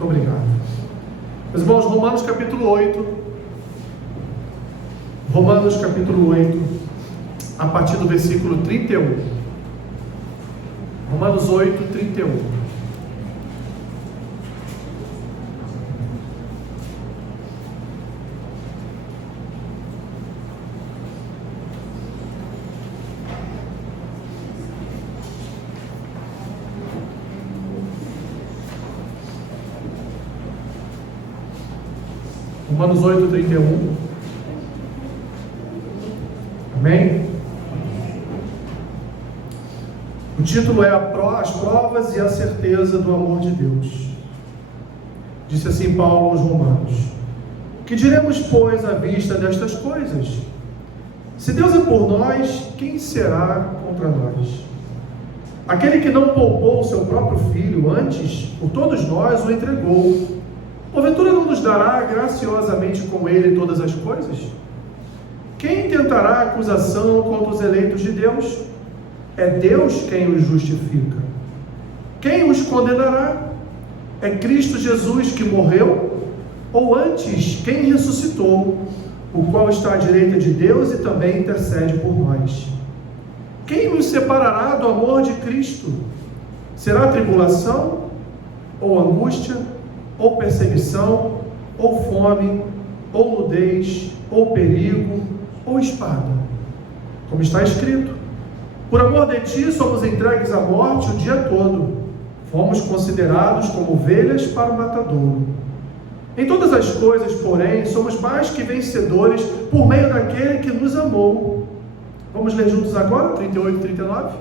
Muito obrigado. Meus irmãos, Romanos capítulo 8. Romanos capítulo 8, a partir do versículo 31. Romanos 8, 31. Romanos 8, 31. Amém? O título é As Provas e a Certeza do Amor de Deus. Disse assim Paulo aos Romanos: Que diremos, pois, à vista destas coisas? Se Deus é por nós, quem será contra nós? Aquele que não poupou o seu próprio filho, antes, por todos nós, o entregou. Porventura não nos dará graciosamente com ele todas as coisas? Quem tentará acusação contra os eleitos de Deus? É Deus quem os justifica. Quem os condenará? É Cristo Jesus que morreu? Ou antes, quem ressuscitou, o qual está à direita de Deus e também intercede por nós? Quem nos separará do amor de Cristo? Será tribulação? Ou angústia? Ou perseguição, ou fome, ou nudez, ou perigo, ou espada. Como está escrito: por amor de ti somos entregues à morte o dia todo, fomos considerados como ovelhas para o matadouro. Em todas as coisas, porém, somos mais que vencedores por meio daquele que nos amou. Vamos ler juntos agora, 38 e 39?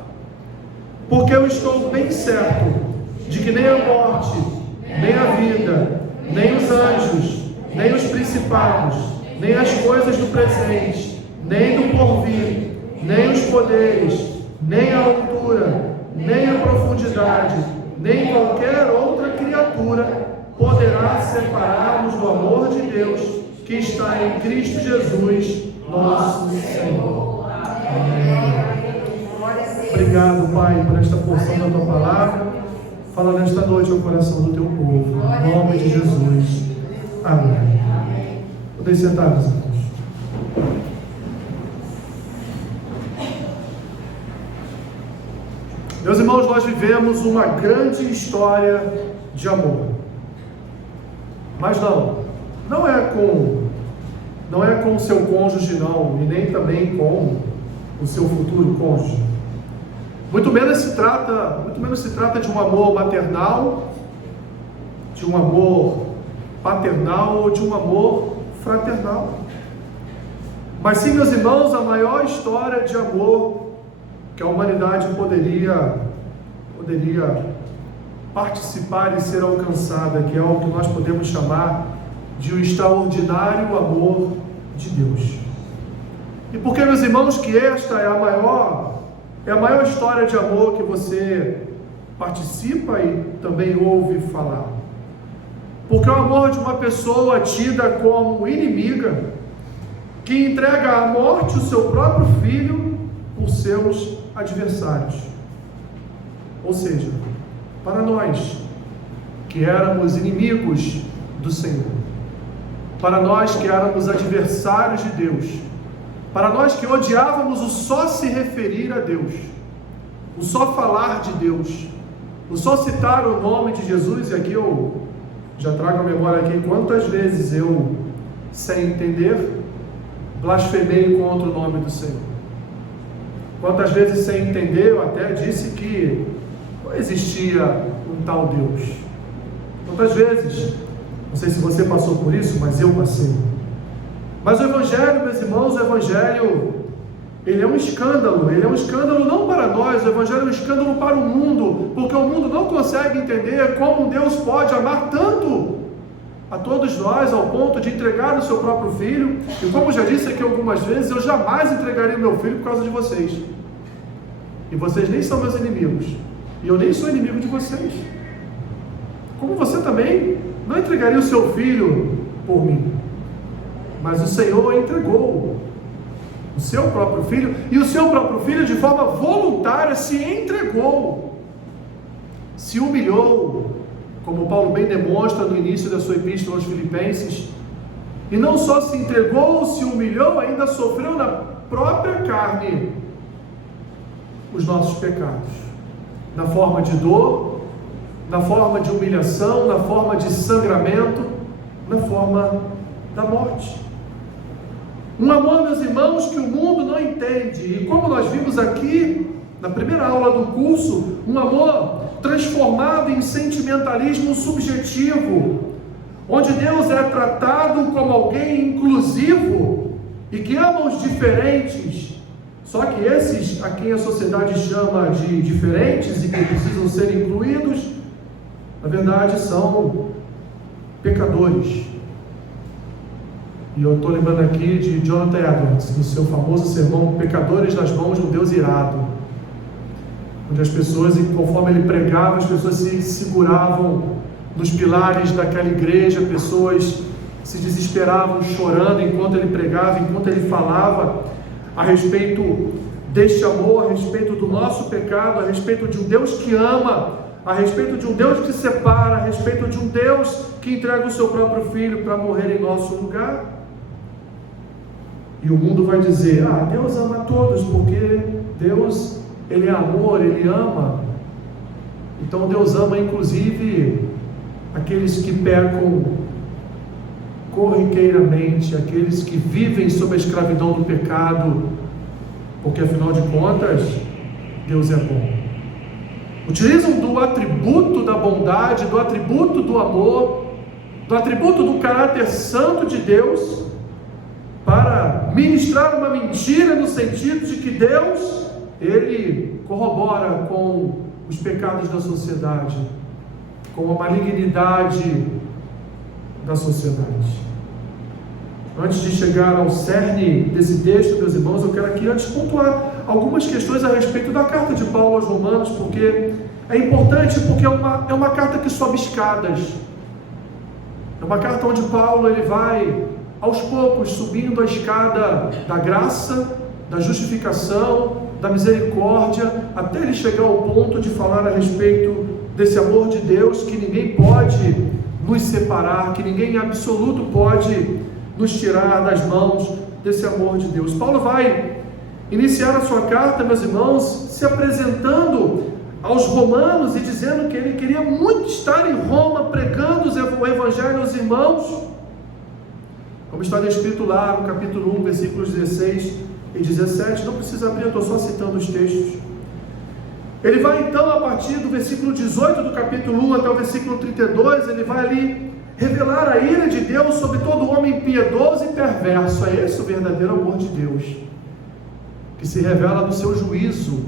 Porque eu estou bem certo de que nem a morte, nem a vida, nem os anjos, nem os principados, nem as coisas do presente, nem do porvir, nem os poderes, nem a altura, nem a profundidade, nem qualquer outra criatura poderá separar-nos do amor de Deus que está em Cristo Jesus, nosso Senhor. Amém. Obrigado, Pai, por esta porção da Tua Palavra. Fala nesta noite ao coração do Teu povo, em nome de Jesus. Amém. Podem sentar, meus irmãos. Meus irmãos, nós vivemos uma grande história de amor. Mas não é com o seu cônjuge, não, e nem também com o seu futuro cônjuge. Muito menos se trata de um amor maternal, de um amor paternal ou de um amor fraternal. Mas sim, meus irmãos, a maior história de amor que a humanidade poderia participar e ser alcançada, que é o que nós podemos chamar de um extraordinário amor de Deus. E por que, meus irmãos, que esta é a maior história de amor que você participa e também ouve falar? Porque é o amor de uma pessoa tida como inimiga, que entrega à morte o seu próprio filho por seus adversários. Ou seja, para nós que éramos inimigos do Senhor, para nós que éramos adversários de Deus, para nós que odiávamos o só se referir a Deus, o só falar de Deus, o só citar o nome de Jesus, e aqui eu já trago a memória aqui quantas vezes eu, sem entender, blasfemei contra o nome do Senhor. Quantas vezes, sem entender, eu até disse que não existia um tal Deus. Quantas vezes, não sei se você passou por isso, mas eu passei. Mas o Evangelho, meus irmãos, o Evangelho, ele é um escândalo não para nós, o Evangelho é um escândalo para o mundo, porque o mundo não consegue entender como Deus pode amar tanto a todos nós, ao ponto de entregar o seu próprio filho. E como já disse aqui algumas vezes, eu jamais entregaria o meu filho por causa de vocês, e vocês nem são meus inimigos, e eu nem sou inimigo de vocês, como você também não entregaria o seu filho por mim. Mas o Senhor entregou o seu próprio filho, e o seu próprio filho de forma voluntária se entregou, se humilhou, como Paulo bem demonstra no início da sua epístola aos Filipenses, e não só se entregou, se humilhou, ainda sofreu na própria carne os nossos pecados, na forma de dor, na forma de humilhação, na forma de sangramento, na forma da morte. Um amor, meus irmãos, que o mundo não entende, e como nós vimos aqui na primeira aula do curso, um amor transformado em sentimentalismo subjetivo, onde Deus é tratado como alguém inclusivo e que ama os diferentes, só que esses a quem a sociedade chama de diferentes e que precisam ser incluídos, na verdade são pecadores. E eu estou lembrando aqui de Jonathan Edwards, no seu famoso sermão Pecadores nas Mãos de um Deus Irado, onde as pessoas, conforme ele pregava, as pessoas se seguravam nos pilares daquela igreja, pessoas se desesperavam chorando enquanto ele pregava, enquanto ele falava a respeito deste amor, a respeito do nosso pecado, a respeito de um Deus que ama, a respeito de um Deus que separa, a respeito de um Deus que entrega o seu próprio Filho para morrer em nosso lugar. E o mundo vai dizer, Deus ama todos, porque Deus, Ele é amor, Ele ama. Então Deus ama inclusive aqueles que pecam corriqueiramente, aqueles que vivem sob a escravidão do pecado, porque afinal de contas, Deus é bom. Utilizam do atributo da bondade, do atributo do amor, do atributo do caráter santo de Deus, para ministrar uma mentira no sentido de que Deus, Ele corrobora com os pecados da sociedade, com a malignidade da sociedade. Antes de chegar ao cerne desse texto, meus irmãos, eu quero aqui antes pontuar algumas questões a respeito da carta de Paulo aos Romanos, porque é importante, porque é uma carta que sobe escadas. É uma carta onde Paulo ele vai aos poucos subindo a escada da graça, da justificação, da misericórdia, até ele chegar ao ponto de falar a respeito desse amor de Deus, que ninguém pode nos separar, que ninguém em absoluto pode nos tirar das mãos desse amor de Deus. Paulo vai iniciar a sua carta, meus irmãos, se apresentando aos romanos e dizendo que ele queria muito estar em Roma, pregando o evangelho aos irmãos, como está descrito lá no capítulo 1, versículos 16 e 17, não precisa abrir, eu estou só citando os textos. Ele vai então, a partir do versículo 18 do capítulo 1 até o versículo 32, ele vai ali revelar a ira de Deus sobre todo homem impiedoso e perverso. É esse o verdadeiro amor de Deus, que se revela no seu juízo,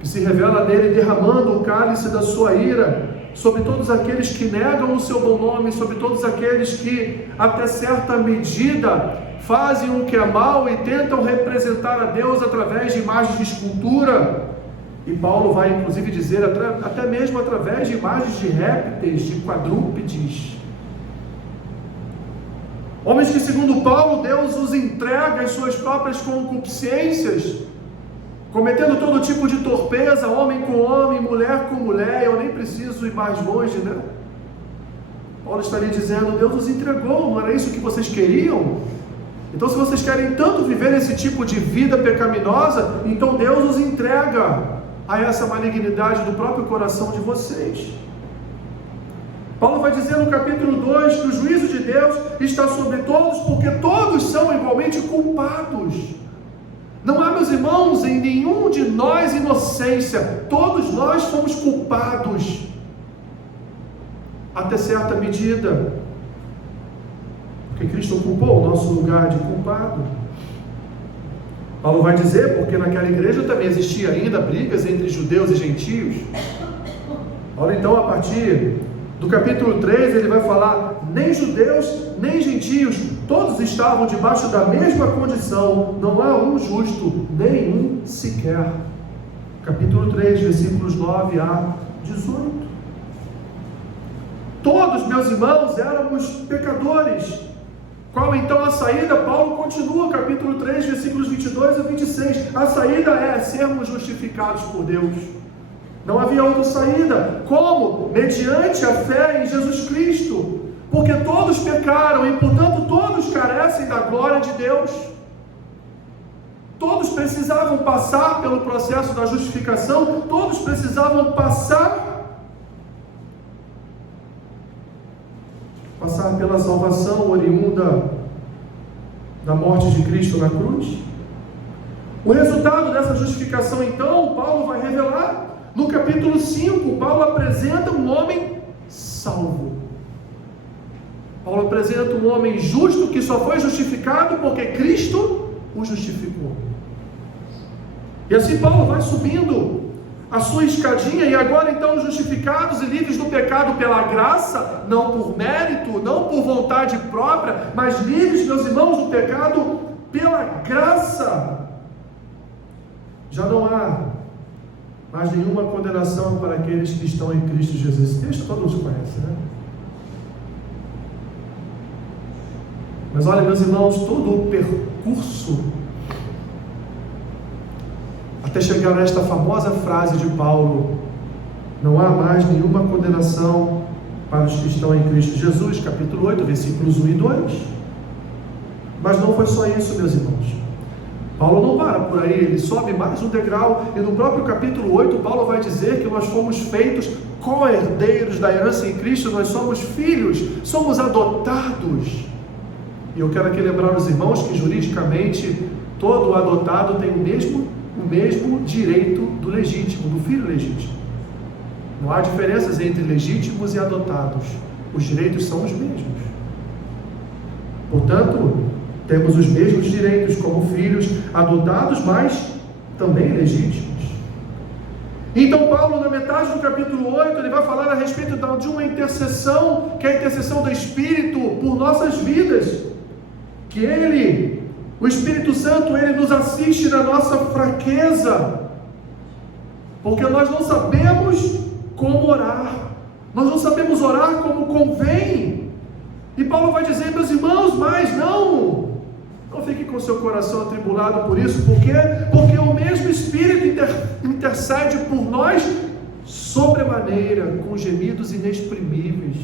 que se revela nele derramando o cálice da sua ira sobre todos aqueles que negam o seu bom nome, sobre todos aqueles que até certa medida fazem o que é mal e tentam representar a Deus através de imagens de escultura. E Paulo vai inclusive dizer até mesmo através de imagens de répteis, de quadrúpedes. Homens que, segundo Paulo, Deus os entrega às suas próprias concupiscências, cometendo todo tipo de torpeza, homem com homem, mulher com mulher. Eu nem preciso ir mais longe, né? Paulo estaria dizendo, Deus os entregou, não era isso que vocês queriam? Então, se vocês querem tanto viver esse tipo de vida pecaminosa, então Deus os entrega a essa malignidade do próprio coração de vocês. Paulo vai dizer no capítulo 2 que o juízo de Deus está sobre todos, porque todos são igualmente culpados. Não há, meus irmãos, em nenhum de nós inocência. Todos nós fomos culpados até certa medida, porque Cristo ocupou o nosso lugar de culpado. Paulo vai dizer, porque naquela igreja também existia ainda brigas entre judeus e gentios. Paulo então, a partir do capítulo 3, ele vai falar, nem judeus, nem gentios, todos estavam debaixo da mesma condição, não há um justo, nenhum sequer. Capítulo 3, versículos 9 a 18. Todos, meus irmãos, éramos pecadores. Qual então a saída? Paulo continua, capítulo 3, versículos 22 a 26. A saída é sermos justificados por Deus. Não havia outra saída. Como? Mediante a fé em Jesus Cristo. Porque todos pecaram e, portanto, todos carecem da glória de Deus. Todos precisavam passar pelo processo da justificação. Todos precisavam passar pela salvação oriunda da morte de Cristo na cruz. O resultado dessa justificação, então, Paulo vai revelar no capítulo 5. Paulo apresenta um homem salvo. Paulo apresenta um homem justo que só foi justificado porque Cristo o justificou. E assim Paulo vai subindo a sua escadinha, e agora então justificados e livres do pecado pela graça, não por mérito, não por vontade própria, mas livres, meus irmãos, do pecado pela graça, já não há mais nenhuma condenação para aqueles que estão em Cristo Jesus. Esse texto todos conhecem, né? Mas olha, meus irmãos, todo o percurso até chegar nesta famosa frase de Paulo: não há mais nenhuma condenação para os que estão em Cristo Jesus, capítulo 8, versículos 1 e 2. Mas não foi só isso, meus irmãos. Paulo não para por aí, ele sobe mais um degrau, e no próprio capítulo 8, Paulo vai dizer que nós fomos feitos co-herdeiros da herança em Cristo, nós somos filhos, somos adotados. E eu quero aqui lembrar os irmãos que juridicamente todo adotado tem o mesmo direito do legítimo, do filho legítimo. Não há diferenças entre legítimos e adotados. Os direitos são os mesmos. Portanto, temos os mesmos direitos como filhos adotados, mas também legítimos. Então Paulo, na metade do capítulo 8, ele vai falar a respeito de uma intercessão, que é a intercessão do Espírito por nossas vidas. Que ele, o Espírito Santo, ele nos assiste na nossa fraqueza, porque nós não sabemos como orar, nós não sabemos orar como convém. E Paulo vai dizer, meus irmãos, mas não fique com seu coração atribulado por isso. Por quê? Porque o mesmo Espírito intercede por nós sobremaneira, com gemidos inexprimíveis.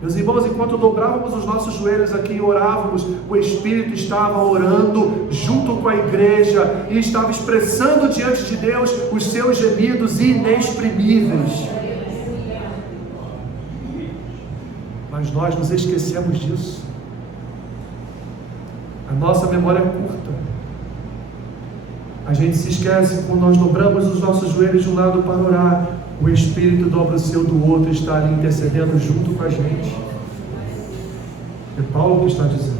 Meus irmãos, enquanto dobrávamos os nossos joelhos aqui e orávamos, o Espírito estava orando junto com a igreja e estava expressando diante de Deus os seus gemidos inexprimíveis. Mas nós nos esquecemos disso. A nossa memória é curta. A gente se esquece quando nós dobramos os nossos joelhos de um lado para orar. O Espírito dobra o seu do outro e está ali intercedendo junto com a gente. É Paulo que está dizendo.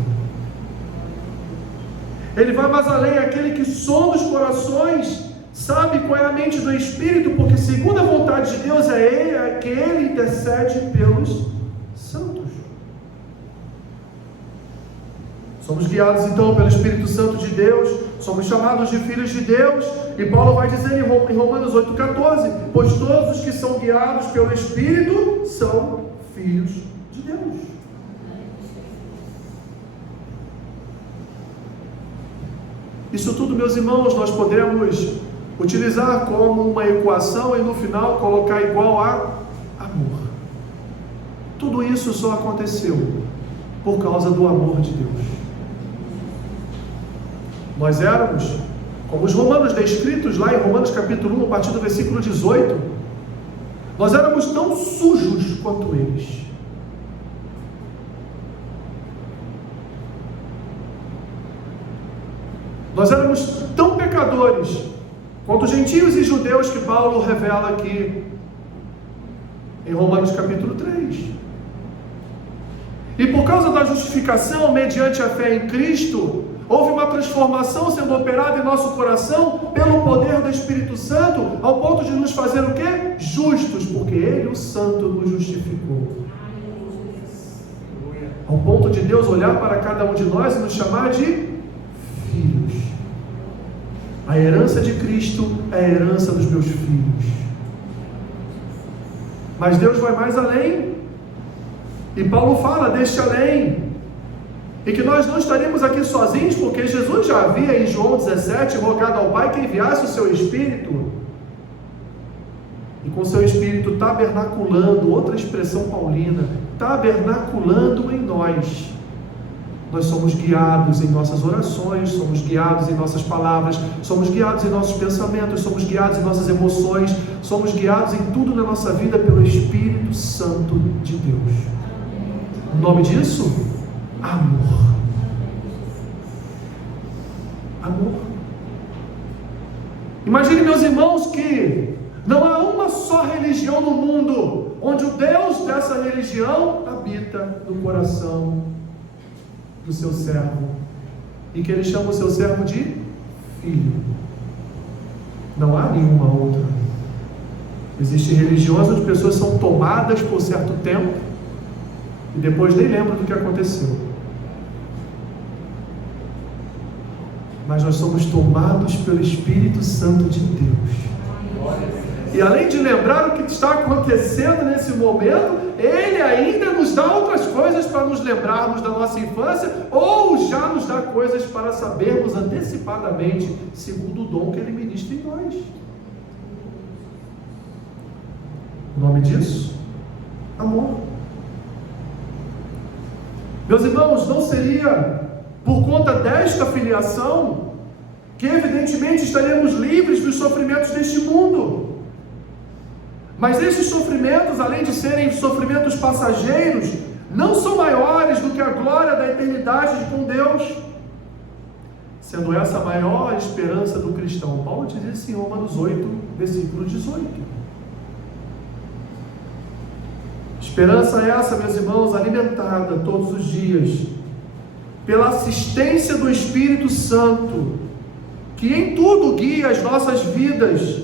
Ele vai mais além, aquele que sonda os corações, sabe qual é a mente do Espírito, porque segundo a vontade de Deus é que Ele intercede pelos santos. Somos guiados então pelo Espírito Santo de Deus, somos chamados de filhos de Deus, e Paulo vai dizer em Romanos 8,14: pois todos os que são guiados pelo Espírito são filhos de Deus. Isso tudo, meus irmãos, nós podemos utilizar como uma equação e no final colocar igual a amor. Tudo isso só aconteceu por causa do amor de Deus. Nós éramos, como os romanos descritos lá em Romanos capítulo 1, a partir do versículo 18, nós éramos tão sujos quanto eles. Nós éramos tão pecadores quanto gentios e judeus que Paulo revela aqui em Romanos capítulo 3. E por causa da justificação mediante a fé em Cristo, houve uma transformação sendo operada em nosso coração pelo poder do Espírito Santo, ao ponto de nos fazer o quê? Justos, porque Ele, o Santo, nos justificou. Ao ponto de Deus olhar para cada um de nós e nos chamar de filhos. A herança de Cristo é a herança dos meus filhos. Mas Deus vai mais além. E Paulo fala deste além. E que nós não estaríamos aqui sozinhos, porque Jesus já havia em João 17 rogado ao Pai que enviasse o seu Espírito. e com seu Espírito tabernaculando, outra expressão paulina, tabernaculando em nós, nós somos guiados em nossas orações, somos guiados em nossas palavras, somos guiados em nossos pensamentos, somos guiados em nossas emoções, somos guiados em tudo na nossa vida pelo Espírito Santo de Deus. O nome disso? Amor. Amor. Imagine, meus irmãos, que não há uma só religião no mundo onde o Deus dessa religião habita no coração do seu servo, e que ele chama o seu servo de filho. Não há nenhuma outra. Existem religiões onde pessoas são tomadas por certo tempo e depois nem lembram do que aconteceu. Mas nós somos tomados pelo Espírito Santo de Deus. E além de lembrar o que está acontecendo nesse momento, Ele ainda nos dá outras coisas para nos lembrarmos da nossa infância, ou já nos dá coisas para sabermos antecipadamente, segundo o dom que Ele ministra em nós. O nome disso? Amor. Meus irmãos, não seria por conta desta filiação que evidentemente estaremos livres dos sofrimentos deste mundo. Mas esses sofrimentos, além de serem sofrimentos passageiros, não são maiores do que a glória da eternidade com Deus, sendo essa a maior esperança do cristão. Paulo diz isso em Romanos 8, versículo 18. Esperança essa, meus irmãos, alimentada todos os dias pela assistência do Espírito Santo, que em tudo guia as nossas vidas,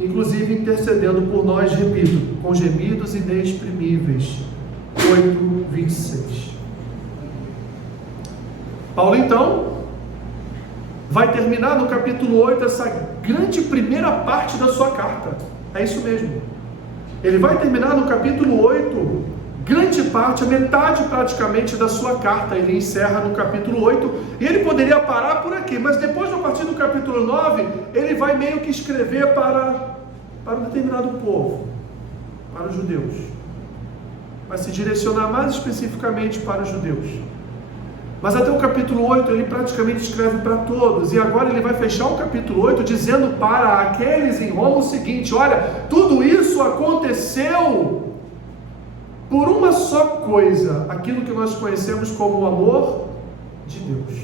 inclusive intercedendo por nós, repito, com gemidos inexprimíveis. 8:26. Paulo então vai terminar no capítulo 8 essa grande primeira parte da sua carta. É isso mesmo. Ele vai terminar no capítulo 8 grande parte, a metade praticamente da sua carta. Ele encerra no capítulo 8 e ele poderia parar por aqui, mas depois, a partir do capítulo 9, ele vai meio que escrever para um determinado povo, para os judeus. Vai se direcionar mais especificamente para os judeus. Mas até o capítulo 8 ele praticamente escreve para todos, e agora ele vai fechar o capítulo 8 dizendo para aqueles em Roma o seguinte: olha, tudo isso aconteceu por uma só coisa, aquilo que nós conhecemos como o amor de Deus.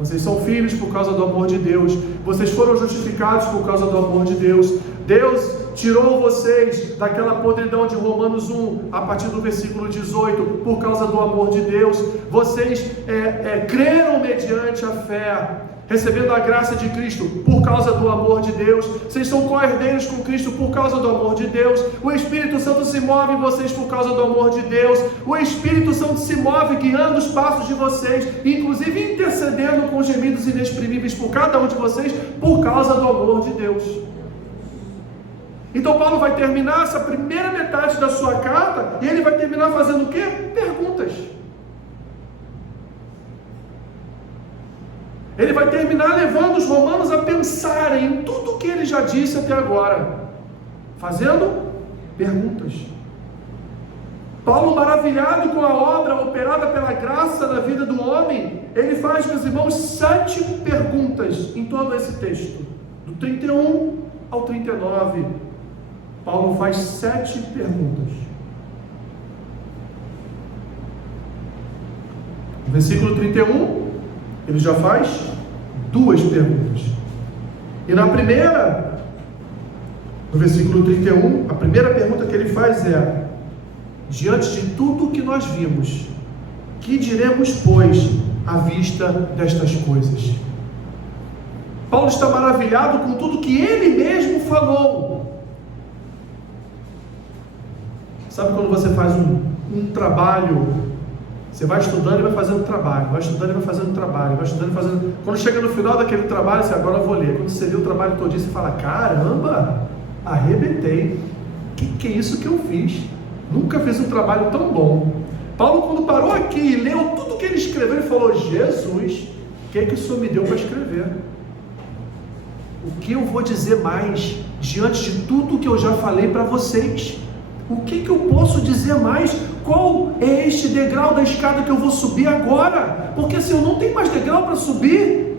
Vocês são filhos por causa do amor de Deus, vocês foram justificados por causa do amor de Deus. Deus tirou vocês daquela podridão de Romanos 1, a partir do versículo 18, por causa do amor de Deus. Vocês creram mediante a fé, recebendo a graça de Cristo por causa do amor de Deus. Vocês são co-herdeiros com Cristo por causa do amor de Deus. O Espírito Santo se move em vocês por causa do amor de Deus. O Espírito Santo se move guiando os passos de vocês, inclusive intercedendo com gemidos inexprimíveis por cada um de vocês por causa do amor de Deus. Então Paulo vai terminar essa primeira metade da sua carta e ele vai terminar fazendo o quê? Perguntas. Ele vai terminar levando os romanos a pensarem em tudo o que ele já disse até agora, fazendo perguntas. Paulo, maravilhado com a obra operada pela graça na vida do homem, ele faz, meus irmãos, 7 perguntas em todo esse texto, do 31 ao 39. Paulo faz 7 perguntas. No versículo 31, ele já faz 2 perguntas. E na primeira, no versículo 31, a primeira pergunta que ele faz é: diante de tudo o que nós vimos, que diremos, pois, à vista destas coisas? Paulo está maravilhado com tudo que ele mesmo falou. Sabe quando você faz um trabalho, você vai estudando e vai fazendo trabalho, vai estudando e vai fazendo trabalho, vai estudando e fazendo... Quando chega no final daquele trabalho, você agora eu vou ler. Quando você lê o trabalho todinho, você fala: caramba, arrebentei. Que é isso que eu fiz? Nunca fiz um trabalho tão bom. Paulo, quando parou aqui e leu tudo que ele escreveu, ele falou: Jesus, o que é que o Senhor me deu para escrever? o que eu vou dizer mais diante de tudo que eu já falei para vocês? O que eu posso dizer mais? Qual é este degrau da escada que eu vou subir agora? Porque se eu não tenho mais degrau para subir,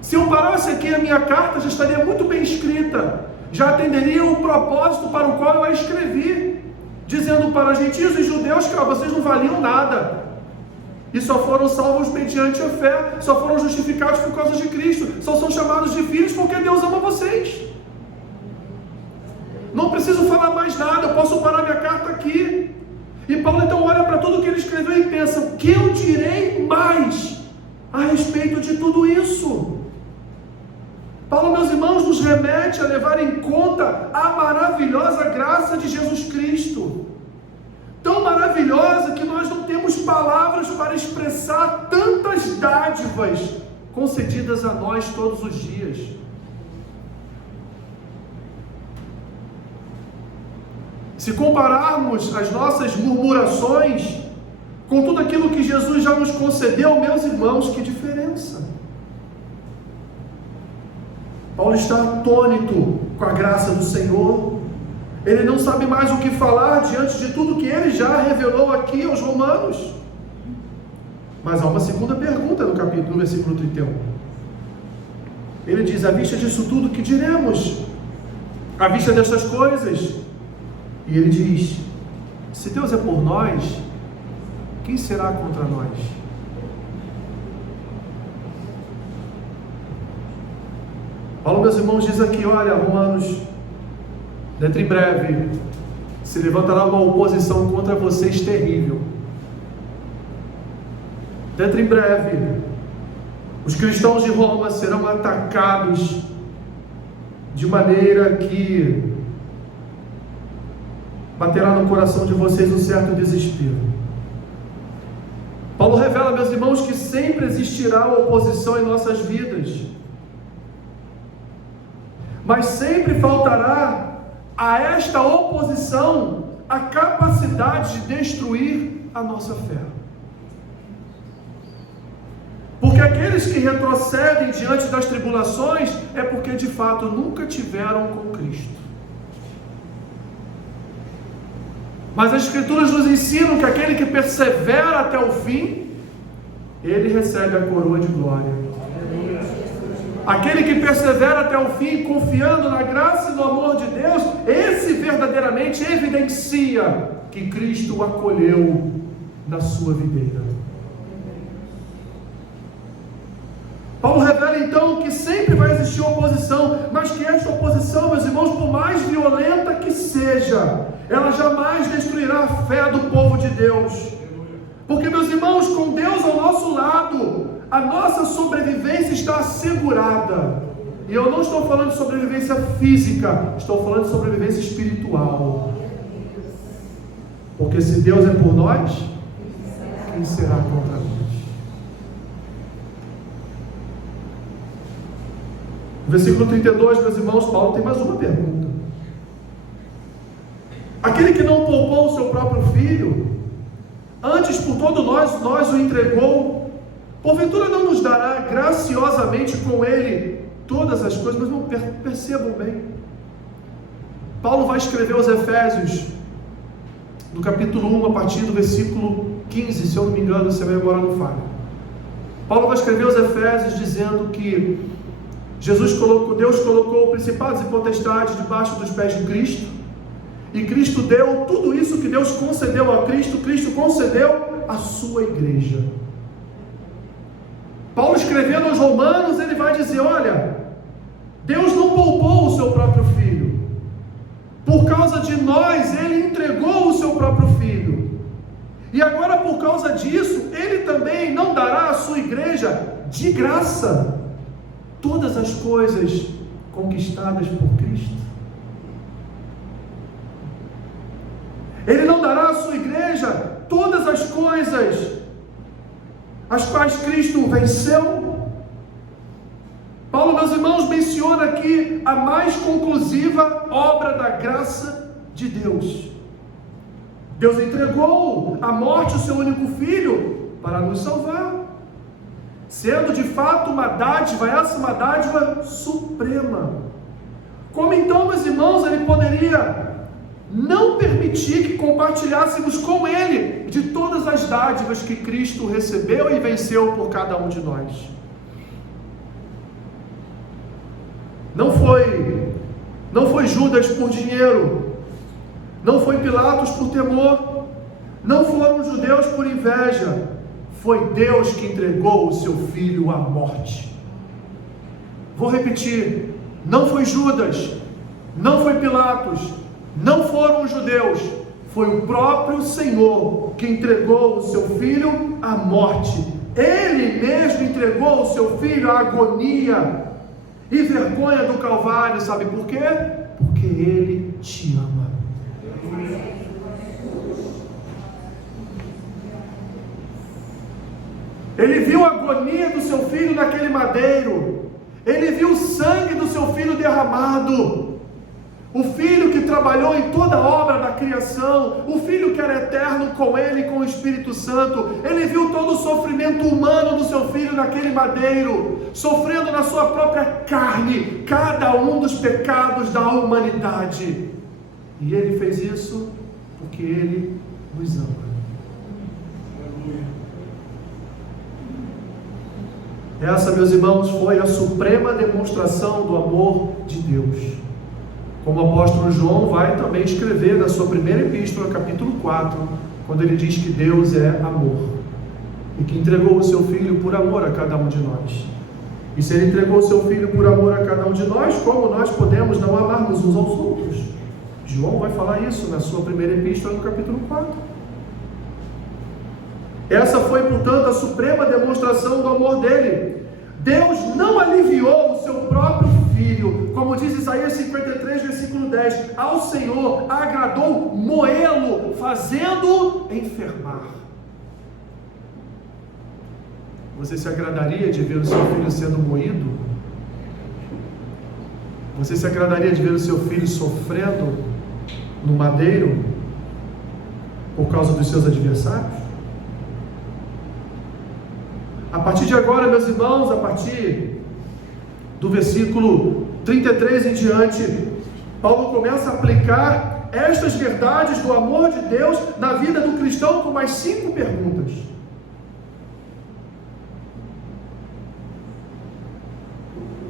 se eu parasse aqui a minha carta, já estaria muito bem escrita, já atenderia o propósito para o qual eu a escrevi, dizendo para gentios e judeus que vocês não valiam nada, e só foram salvos mediante a fé, só foram justificados por causa de Cristo, só são chamados de filhos porque Deus ama vocês. Não preciso falar mais nada, eu posso parar minha carta aqui. E Paulo então olha para tudo que ele escreveu e pensa: o que eu direi mais a respeito de tudo isso? Paulo, meus irmãos, nos remete a levar em conta a maravilhosa graça de Jesus Cristo, tão maravilhosa que nós não temos palavras para expressar tantas dádivas concedidas a nós todos os dias. Se compararmos as nossas murmurações com tudo aquilo que Jesus já nos concedeu, meus irmãos, que diferença! Paulo está atônito com a graça do Senhor. Ele não sabe mais o que falar diante de tudo que ele já revelou aqui aos romanos. Mas há uma segunda pergunta no versículo 31. Ele diz: à vista disso tudo, que diremos? À vista destas coisas? E ele diz: se Deus é por nós, quem será contra nós? Paulo, meus irmãos, diz aqui: olha, Romanos, dentro em breve se levantará uma oposição contra vocês terrível. Dentro em breve os cristãos de Roma serão atacados de maneira que baterá no coração de vocês um certo desespero. Paulo revela, meus irmãos, que sempre existirá oposição em nossas vidas, mas sempre faltará a esta oposição a capacidade de destruir a nossa fé. Porque aqueles que retrocedem diante das tribulações é porque de fato nunca tiveram com Cristo. Mas as Escrituras nos ensinam que aquele que persevera até o fim, ele recebe a coroa de glória. Aquele que persevera até o fim, confiando na graça e no amor de Deus, esse verdadeiramente evidencia que Cristo o acolheu na sua videira. Paulo revela então que sempre vai existir oposição, mas que esta oposição, meus irmãos, por mais violenta que seja, ela jamais destruirá a fé do povo de Deus. Porque, meus irmãos, com Deus ao nosso lado, a nossa sobrevivência está assegurada. E eu não estou falando de sobrevivência física, estou falando de sobrevivência espiritual. Porque se Deus é por nós, quem será contra nós? No versículo 32, meus irmãos, Paulo tem mais uma pergunta. Aquele que não poupou o seu próprio filho, antes por todos nós o entregou, porventura não nos dará graciosamente com ele todas as coisas? Mas não percebam bem, Paulo vai escrever aos Efésios, no capítulo 1, a partir do versículo 15, se eu não me engano, se a minha memória não falha. Paulo vai escrever aos Efésios dizendo que Deus colocou principados e potestades debaixo dos pés de Cristo, e Cristo deu tudo isso que Deus concedeu a Cristo, Cristo concedeu à sua igreja. Paulo, escrevendo aos Romanos, ele vai dizer: olha, Deus não poupou o seu próprio filho, por causa de nós ele entregou o seu próprio filho, e agora por causa disso ele também não dará à sua igreja de graça todas as coisas conquistadas por Cristo? Ele não dará à sua igreja todas as coisas as quais Cristo venceu? Paulo, meus irmãos, menciona aqui a mais conclusiva obra da graça de Deus. Deus entregou à morte o seu único filho para nos salvar. sendo de fato uma dádiva, essa uma dádiva suprema. Como então, meus irmãos, ele poderia não permitir que compartilhássemos com ele de todas as dádivas que Cristo recebeu e venceu por cada um de nós? Não foi Judas por dinheiro, não foi Pilatos por temor, não foram os judeus por inveja, foi Deus que entregou o seu Filho à morte. Vou repetir, não foi Judas, não foi Pilatos, não foram os judeus, foi o próprio Senhor que entregou o seu Filho à morte. Ele mesmo entregou o seu Filho à agonia e vergonha do Calvário. Sabe por quê? Porque Ele te ama. Ele viu a agonia do seu filho naquele madeiro. Ele viu o sangue do seu filho derramado. O filho que trabalhou em toda a obra da criação. O filho que era eterno com ele e com o Espírito Santo. Ele viu todo o sofrimento humano do seu filho naquele madeiro, sofrendo na sua própria carne cada um dos pecados da humanidade. E ele fez isso porque ele nos ama. Essa, meus irmãos, foi a suprema demonstração do amor de Deus. Como o apóstolo João vai também escrever na sua primeira epístola, capítulo 4, quando ele diz que Deus é amor e que entregou o seu Filho por amor a cada um de nós. E se ele entregou o seu Filho por amor a cada um de nós, como nós podemos não amarmos uns aos outros? João vai falar isso na sua primeira epístola, no capítulo 4. Essa foi, portanto, a suprema demonstração do amor dele. Deus não aliviou o seu próprio Filho, como diz Isaías 53, versículo 10, ao Senhor agradou moê-lo, fazendo enfermar. Você se agradaria de ver o seu filho sendo moído? Você se agradaria de ver o seu filho sofrendo no madeiro por causa dos seus adversários? A partir de agora, meus irmãos, a partir do versículo 33 em diante, Paulo começa a aplicar estas verdades do amor de Deus na vida do cristão com mais 5 perguntas.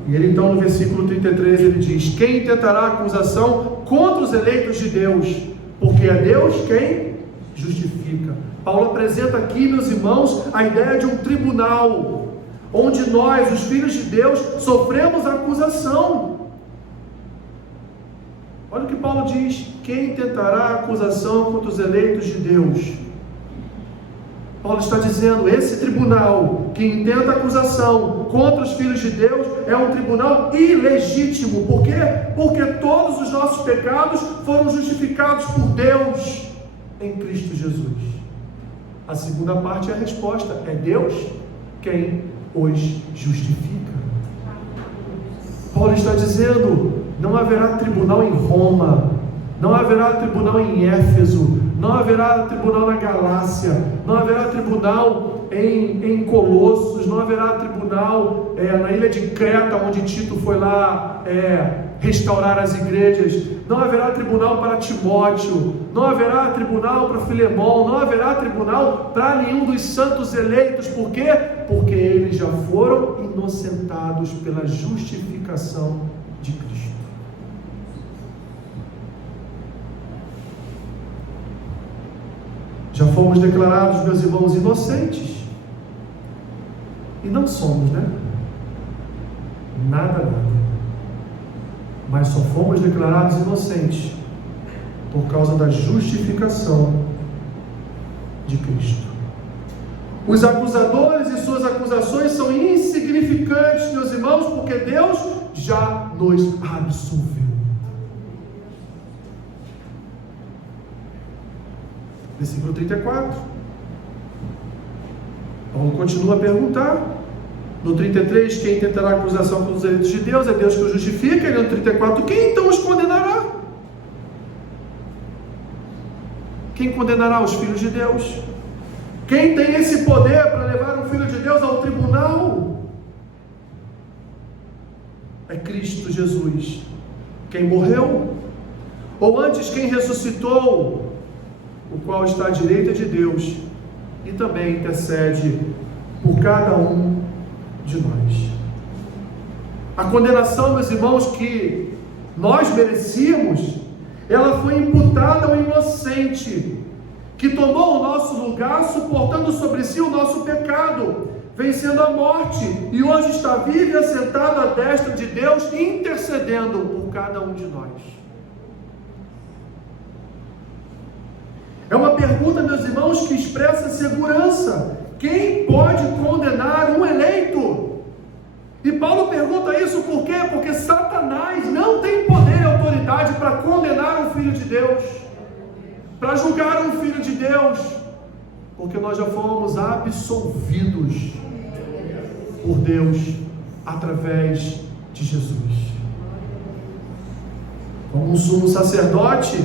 E ele então, no versículo 33, ele diz: quem intentará acusação contra os eleitos de Deus? Porque é Deus quem justifica. Paulo apresenta aqui, meus irmãos, a ideia de um tribunal, onde nós, os filhos de Deus, sofremos acusação. Olha o que Paulo diz: quem tentará acusação contra os eleitos de Deus? Paulo está dizendo, esse tribunal que intenta acusação contra os filhos de Deus é um tribunal ilegítimo. Por quê? Porque todos os nossos pecados foram justificados por Deus em Cristo Jesus. A segunda parte é a resposta: é Deus quem os justifica. Paulo está dizendo, não haverá tribunal em Roma, não haverá tribunal em Éfeso, não haverá tribunal na Galácia, não haverá tribunal em Colossos, não haverá tribunal na ilha de Creta, onde Tito foi lá restaurar as igrejas, não haverá tribunal para Timóteo, não haverá tribunal para Filemão, não haverá tribunal para nenhum dos santos eleitos. Por quê? Porque eles já foram inocentados pela justificação de Cristo. Já fomos declarados, meus irmãos, inocentes. E não somos, né? Nada. Mas só fomos declarados inocentes por causa da justificação de Cristo. Os acusadores e suas acusações são insignificantes, meus irmãos, porque Deus já nos absolveu. Versículo 34. Paulo continua a perguntar. No 33, quem tentará acusação contra os eleitos de Deus? É Deus que os justifica. E no 34, quem então os condenará? Quem condenará os filhos de Deus? Quem tem esse poder para levar um filho de Deus ao tribunal? É Cristo Jesus, quem morreu, ou antes quem ressuscitou, o qual está à direita de Deus e também intercede por cada um de nós. A condenação, meus irmãos, que nós merecíamos, ela foi imputada ao inocente, que tomou o nosso lugar, suportando sobre si o nosso pecado, vencendo a morte, e hoje está vivo e assentado à destra de Deus, intercedendo por cada um de nós. É uma pergunta, meus irmãos, que expressa segurança. Quem pode condenar um eleito? E Paulo pergunta isso por quê? Porque Satanás não tem poder e autoridade para condenar um filho de Deus, para julgar um filho de Deus, porque nós já fomos absolvidos por Deus através de Jesus. Como um sumo sacerdote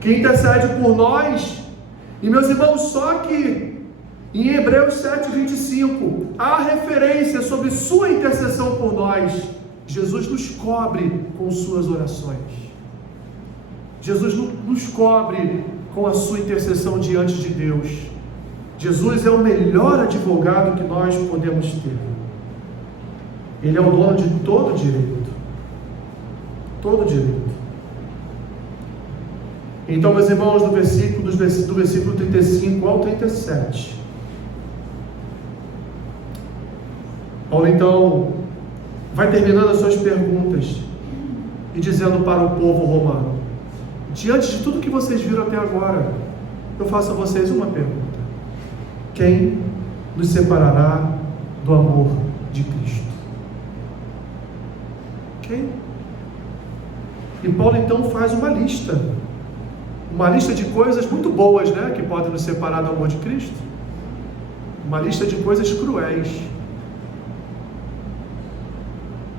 que intercede por nós. E meus irmãos, só que em Hebreus 7:25 há referência sobre sua intercessão por nós. Jesus nos cobre com suas orações. Jesus nos cobre com a sua intercessão diante de Deus. Jesus é o melhor advogado que nós podemos ter. Ele é o dono de todo direito. Todo direito. Então, meus irmãos, do versículo 35 ao 37, Paulo então vai terminando as suas perguntas e dizendo para o povo romano: diante de tudo que vocês viram até agora, eu faço a vocês uma pergunta: quem nos separará do amor de Cristo? Quem? E Paulo então faz uma lista de coisas muito boas, né, que podem nos separar do amor de Cristo. Uma lista de coisas cruéis: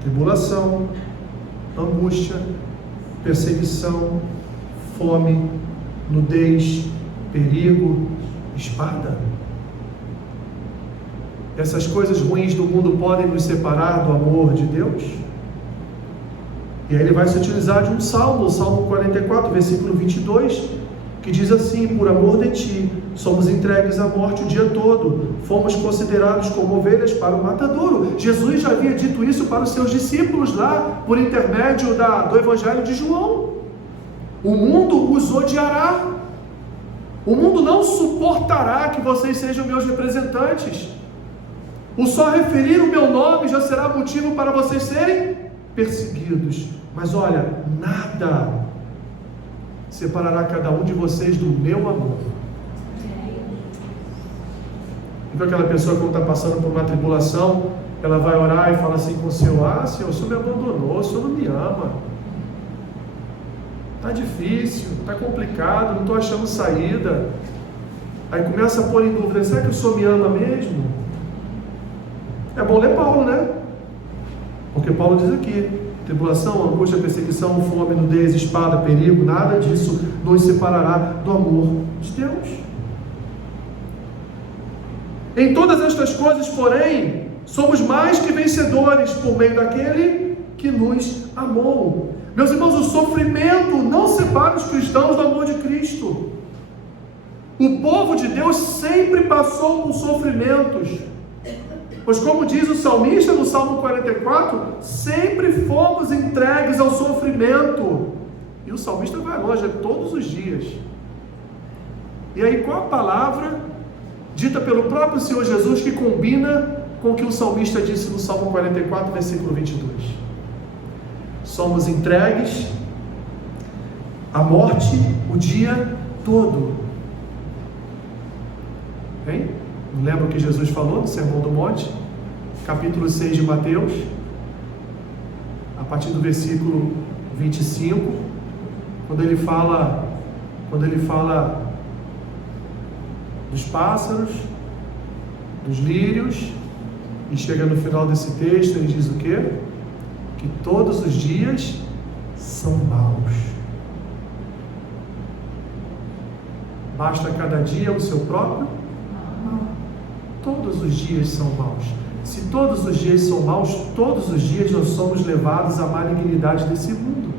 tribulação, angústia, perseguição, fome, nudez, perigo, espada. Essas coisas ruins do mundo podem nos separar do amor de Deus? E aí ele vai se utilizar de um salmo, o Salmo 44, versículo 22, que diz assim: por amor de ti, somos entregues à morte o dia todo, fomos considerados como ovelhas para o matadouro. Jesus já havia dito isso para os seus discípulos lá, por intermédio do Evangelho de João. O mundo os odiará, o mundo não suportará que vocês sejam meus representantes. O só referir o meu nome já será motivo para vocês serem perseguidos. Mas olha, nada separará cada um de vocês do meu amor. Então aquela pessoa, quando está passando por uma tribulação, ela vai orar e fala assim com o Senhor: ah, Senhor, o Senhor me abandonou, o Senhor não me ama, está difícil, está complicado, não estou achando saída. Aí começa a pôr em dúvida: será que o Senhor me ama mesmo? É bom ler Paulo, né? Porque Paulo diz aqui: tribulação, angústia, perseguição, fome, nudez, espada, perigo, nada disso nos separará do amor de Deus. Em todas estas coisas, porém, somos mais que vencedores por meio daquele que nos amou. Meus irmãos, o sofrimento não separa os cristãos do amor de Cristo. O povo de Deus sempre passou por sofrimentos. Pois como diz o salmista no Salmo 44, sempre fomos entregues ao sofrimento. E o salmista vai longe, todos os dias. E aí qual a palavra dita pelo próprio Senhor Jesus que combina com o que o salmista disse no Salmo 44, versículo 22? Somos entregues à morte o dia todo. Hein? Não lembra o que Jesus falou no Sermão do Monte? Capítulo 6 de Mateus, a partir do versículo 25, quando ele fala dos pássaros, dos lírios, e chega no final desse texto, ele diz o quê? Que todos os dias são maus. Basta cada dia o seu próprio Todos os dias são maus. Se todos os dias são maus, todos os dias nós somos levados à malignidade desse mundo.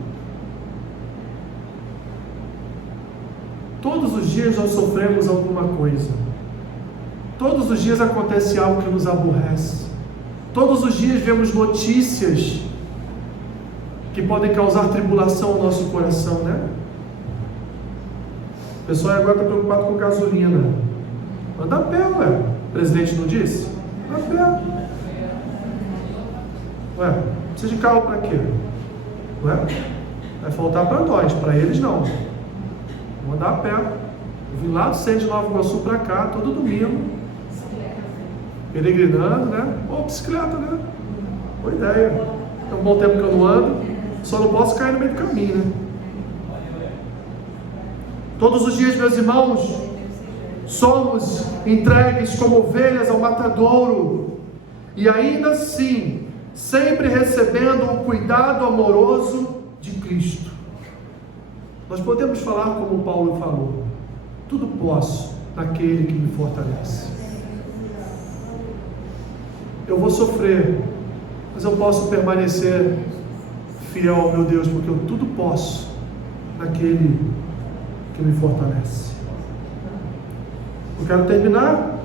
Todos os dias nós sofremos alguma coisa. Todos os dias acontece algo que nos aborrece. Todos os dias vemos notícias que podem causar tribulação ao nosso coração, né? O pessoal agora está preocupado com gasolina. Anda a pé, ué. O presidente não disse? Anda a pé. Ué, precisa de carro para quê? Ué, vai faltar para nós, para eles não. Vamos andar a pé. Eu vim lá do centro de Nova Iguaçu para cá, todo domingo. Peregrinando, né? Pô, bicicleta, né? Boa ideia. Tem um bom tempo que eu não ando, só não posso cair no meio do caminho, né? Todos os dias, meus irmãos, somos entregues como ovelhas ao matadouro, e ainda assim, sempre recebendo o cuidado amoroso de Cristo. Nós podemos falar como Paulo falou: tudo posso naquele que me fortalece. Eu vou sofrer, mas eu posso permanecer fiel ao meu Deus, porque eu tudo posso naquele que me fortalece. Eu quero terminar,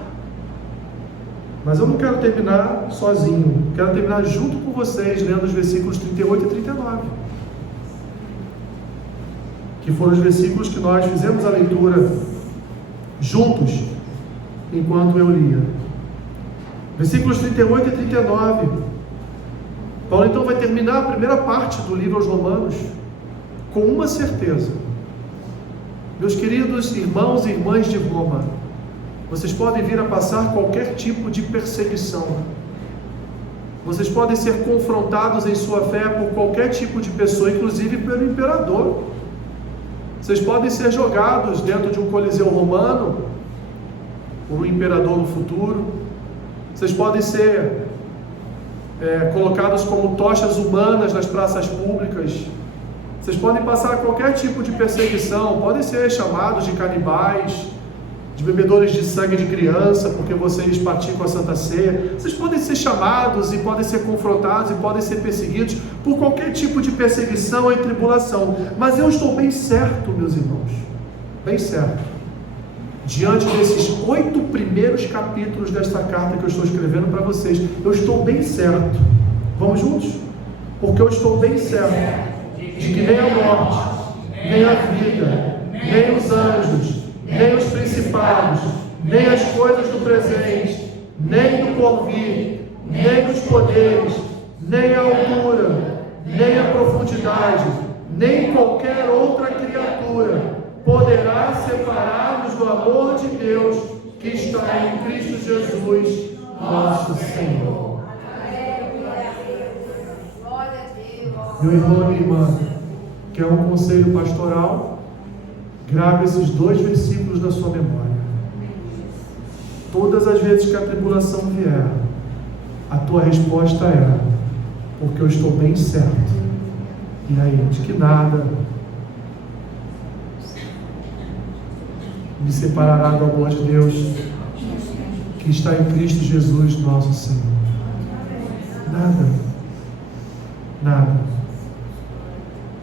mas eu não quero terminar sozinho. Quero terminar junto com vocês, lendo os versículos 38 e 39, que foram os versículos que nós fizemos a leitura juntos, enquanto eu lia. Versículos 38 e 39. Paulo então vai terminar a primeira parte do livro aos Romanos com uma certeza. Meus queridos irmãos e irmãs de Roma, vocês podem vir a passar qualquer tipo de perseguição. Vocês podem ser confrontados em sua fé por qualquer tipo de pessoa, inclusive pelo imperador. Vocês podem ser jogados dentro de um coliseu romano por um imperador no futuro. Vocês podem ser colocados como tochas humanas nas praças públicas. Vocês podem passar qualquer tipo de perseguição. Podem ser chamados de canibais, de bebedores de sangue de criança, porque vocês praticam a Santa Ceia. Vocês podem ser chamados e podem ser confrontados e podem ser perseguidos por qualquer tipo de perseguição e tribulação. Mas eu estou bem certo, meus irmãos, bem certo, diante desses 8 primeiros capítulos desta carta que eu estou escrevendo para vocês, eu estou bem certo. Vamos juntos? Porque eu estou bem certo de que nem a morte, nem a vida, nem os anjos, nem os principados, nem as coisas do presente, nem do porvir, nem os poderes, nem a altura, nem a profundidade, nem qualquer outra criatura poderá separar-nos do amor de Deus que está em Cristo Jesus, nosso Senhor. Meu irmão e minha irmã, quer um conselho pastoral? Grave esses 2 versículos na sua memória. Todas as vezes que a tribulação vier, a tua resposta é: porque eu estou bem certo. E aí, de que nada me separará do amor de Deus que está em Cristo Jesus, nosso Senhor. Nada. Nada.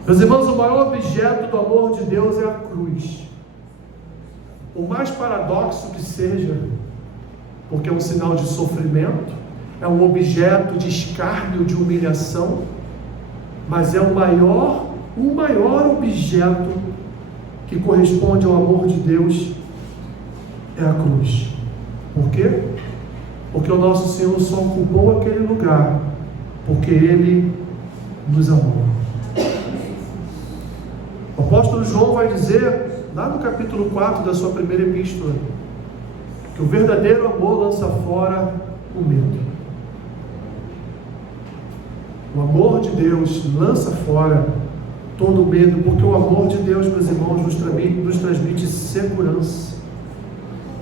Meus irmãos, o maior objeto do amor de Deus é a cruz. O mais paradoxo que seja, porque é um sinal de sofrimento, é um objeto de escárnio, de humilhação, mas é o maior objeto que corresponde ao amor de Deus é a cruz. Por quê? Porque o nosso Senhor só ocupou aquele lugar porque Ele nos amou. O apóstolo João vai dizer, lá no capítulo 4 da sua primeira epístola, que o verdadeiro amor lança fora o medo. O amor de Deus lança fora todo o medo, porque o amor de Deus, meus irmãos, nos transmite segurança.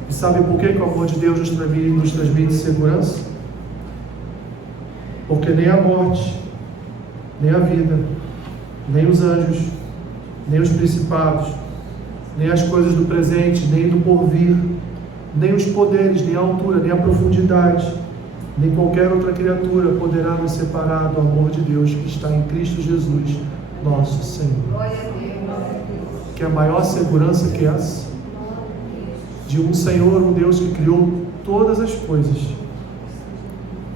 E sabe por que o amor de Deus nos transmite segurança? Porque nem a morte, nem a vida, nem os anjos, nem os principados, nem as coisas do presente, nem do porvir, nem os poderes, nem a altura, nem a profundidade, nem qualquer outra criatura poderá nos separar do amor de Deus que está em Cristo Jesus, nosso Senhor. Que a maior segurança que essa, de um Senhor, um Deus que criou todas as coisas,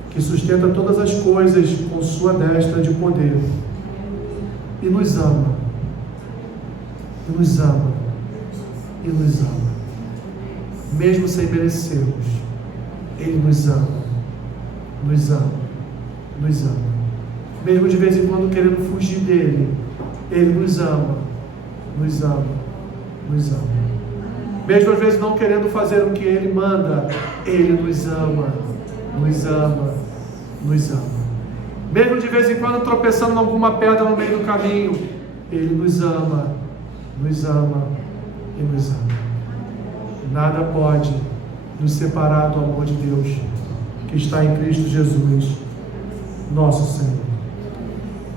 que sustenta todas as coisas com sua destra de poder, e nos ama, e nos ama, e nos ama, mesmo sem merecermos. Ele nos ama, nos ama, nos ama, mesmo de vez em quando querendo fugir dele. Ele nos ama, nos ama, nos ama, mesmo às vezes não querendo fazer o que ele manda. Ele nos ama, nos ama, nos ama, mesmo de vez em quando tropeçando em alguma pedra no meio do caminho. Ele nos ama, nos ama e nos ama. Nada pode nos separar do amor de Deus que está em Cristo Jesus, nosso Senhor.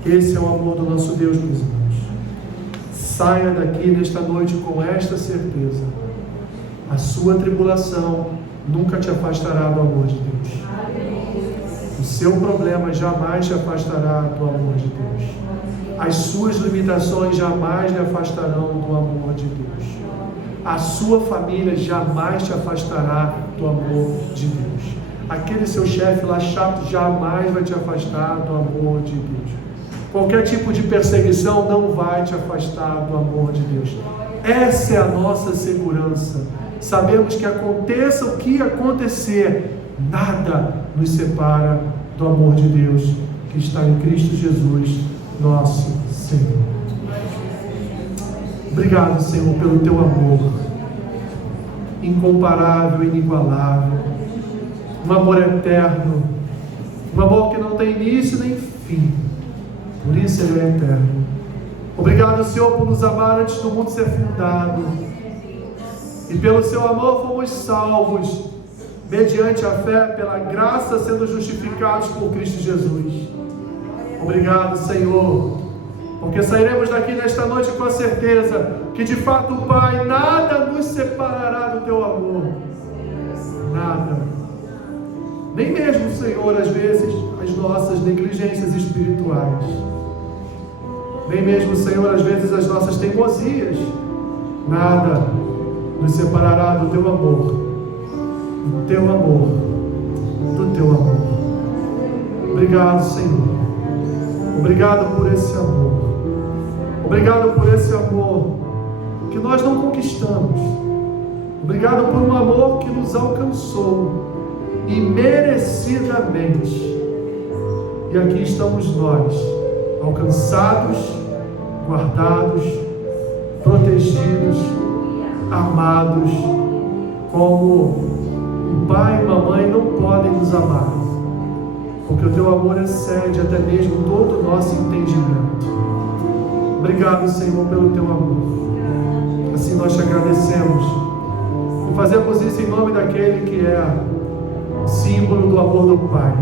Esse é o amor do nosso Deus, meus irmãos. Saia daqui nesta noite com esta certeza: a sua tribulação nunca te afastará do amor de Deus. O seu problema jamais te afastará do amor de Deus. As suas limitações jamais te afastarão do amor de Deus. A sua família jamais te afastará do amor de Deus. Aquele seu chefe lá chato jamais vai te afastar do amor de Deus. Qualquer tipo de perseguição não vai te afastar do amor de Deus. Essa é a nossa segurança. Sabemos que aconteça o que acontecer, nada nos separa do amor de Deus que está em Cristo Jesus, nosso Senhor. Obrigado, Senhor, pelo teu amor incomparável, inigualável, um amor eterno, um amor que não tem início nem fim, por isso ele é eterno. Obrigado, Senhor, por nos amar antes do mundo ser fundado, e pelo seu amor fomos salvos, mediante a fé, pela graça, sendo justificados por Cristo Jesus. Obrigado, Senhor, porque sairemos daqui nesta noite com a certeza que de fato, Pai, nada nos separará do teu amor. Nada. Nem mesmo, Senhor, às vezes, as nossas negligências espirituais. Nem mesmo, Senhor, às vezes, as nossas teimosias. Nada nos separará do teu amor. Do teu amor. Do teu amor. Obrigado, Senhor. Obrigado por esse amor. Obrigado por esse amor que nós não conquistamos. Obrigado por um amor que nos alcançou imerecidamente. E aqui estamos nós, alcançados, guardados, protegidos, amados, como um pai e uma mãe não podem nos amar, porque o teu amor excede até mesmo todo o nosso entendimento. Obrigado, Senhor, pelo teu amor. Assim nós te agradecemos e fazemos isso em nome daquele que é símbolo do amor do Pai,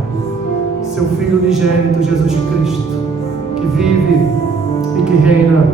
seu Filho unigênito, Jesus Cristo, que vive e que reina